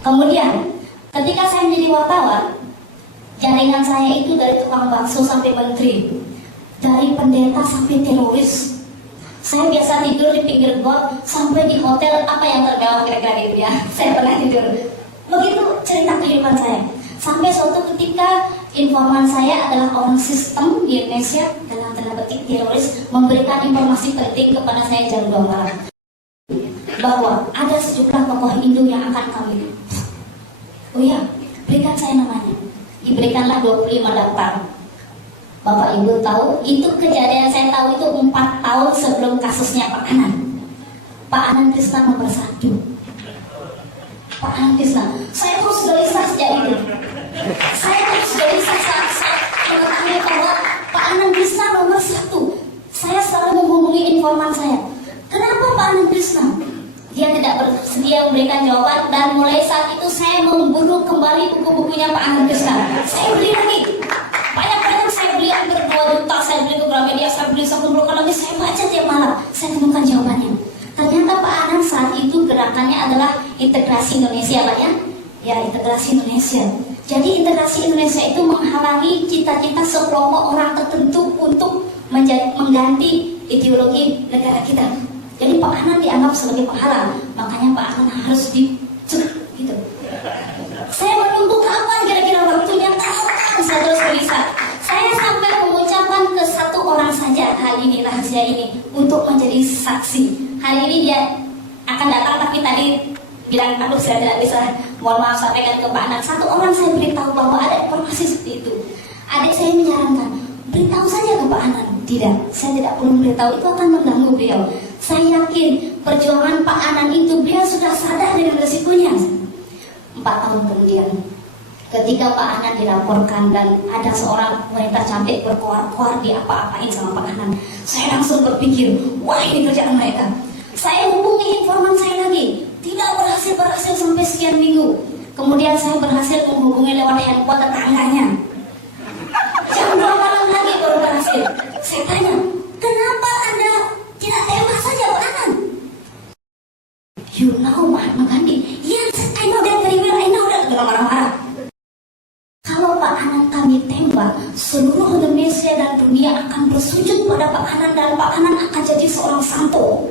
Kemudian ketika saya menjadi wartawan, jaringan saya itu dari tukang bakso sampai menteri, dari pendeta sampai teroris. Saya biasa tidur di pinggir got sampai di hotel apa yang termewah kira-kira gitu ya. Saya pernah tidur. Begitu cerita kehidupan saya. Sampai suatu ketika informan saya adalah orang sistem di Indonesia, dalam tanda petik teroris, memberikan informasi penting kepada saya jam 2 malam bahwa ada sejumlah tokoh Hindu yang akan kami. Oh ya, berikan saya namanya. Diberikanlah 25 daftar. Bapak Ibu tahu, itu kejadian saya tahu itu 4 tahun sebelum kasusnya Pak Anand. Pak Anand Krishna nomor 1. Pak Anand Krishna. Saya terus gelisah sejak itu. Saya terus gelisah saat mengetahui bahwa Pak Anand Krishna nomor 1. Saya selalu menghubungi informan saya. Kenapa Pak Anand Krishna? Dia tidak bersedia memberikan jawaban, dan mulai saat itu saya memburu kembali buku-bukunya Pak Anand Krishna. Saya beli lagi. Banyak-banyak saya beli, hampir 2 juta saya beli ke Gramedia, saya beli 1 buku lagi, saya baca tiap malam. Saya temukan jawabannya. Ternyata Pak Anand saat itu gerakannya adalah integrasi Indonesia, Pak ya? Ya, integrasi Indonesia. Jadi integrasi Indonesia itu menghalangi cita-cita sekelompok orang tertentu untuk mengganti ideologi negara kita. Jadi Pak Anand dianggap sebagai penghalang, makanya Pak Anand harus dicek gitu. Saya menunggu kapan kira-kira waktunya, kapan saya terus gelisah. Saya sampai mengucapkan ke 1 orang saja hal ini, rahasia ini, untuk menjadi saksi. Hari ini dia akan datang, tapi tadi bilang, aduh saya tidak bisa, mohon maaf sampaikan ke Pak Anand. 1 orang saya beritahu bahwa ada informasi seperti itu. Adik saya menyarankan, beritahu saja ke Pak Anand. Tidak, saya tidak perlu beritahu, itu akan mengganggu beliau. Saya yakin perjuangan Pak Anand itu beliau sudah sadar dengan resikonya. 4 tahun kemudian, ketika Pak Anand dilaporkan dan ada seorang wanita cantik berkoar-koar di apa-apain sama Pak Anand, saya langsung berpikir, wah ini kerjaan mereka. Saya hubungi informan saya lagi, tidak berhasil sampai sekian minggu. Kemudian saya berhasil menghubungi lewat handphone tetangganya. Jam 2 malam lagi baru berhasil. Saya tanya, kenapa Anda tidak tembak saja Pak Anand? You know Mahatma Gandhi? Yes, I know that very well, I know that. Dengan marah-marah. Kalau Pak Anand kami tembak, seluruh Indonesia dan dunia akan bersujud pada Pak Anand, dan Pak Anand akan jadi seorang santo.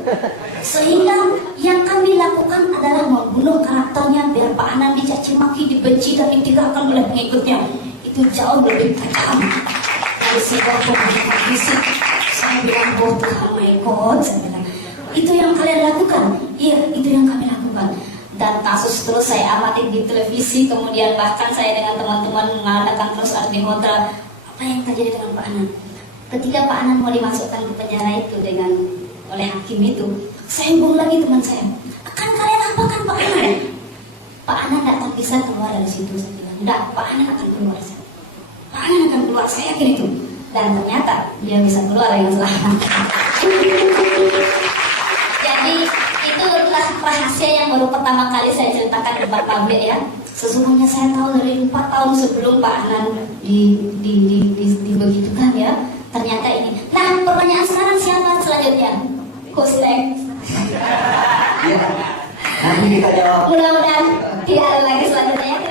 Sehingga yang kami lakukan adalah membunuh karakternya biar Pak Anand dicaci maki, dibenci dan ditinggalkan oleh pengikutnya. Itu jauh lebih tajam dari sebuah pembunuhan fisik. Saya bilang, oh Tuhan, my God, saya bilang, itu yang kalian lakukan? Iya, itu yang kami lakukan. Dan kasus terus saya amati di televisi, kemudian bahkan saya dengan teman-teman mengadakan terus di hotel. Apa yang terjadi dengan Pak Anand? Ketika Pak Anand mau dimasukkan ke penjara itu oleh hakim itu, saya hubung lagi teman saya. Akan kalian apakan Pak Anand? Pak Anand tidak akan bisa keluar dari situ. Saya bilang, enggak, Pak Anand akan keluar. Pak Anand akan keluar, saya yakin itu. Dan ternyata dia bisa keluar dengan selamat. Jadi itulah rahasia yang baru pertama kali saya ceritakan di debat publik ya. Sesungguhnya saya tahu dari 4 tahun sebelum Pak Anand dibegitukan ya. Ternyata ini. Nah, pertanyaan sekarang siapa selanjutnya? Who's next? Nanti kita jawab. Mudah-mudahan tidak ada lagi selanjutnya.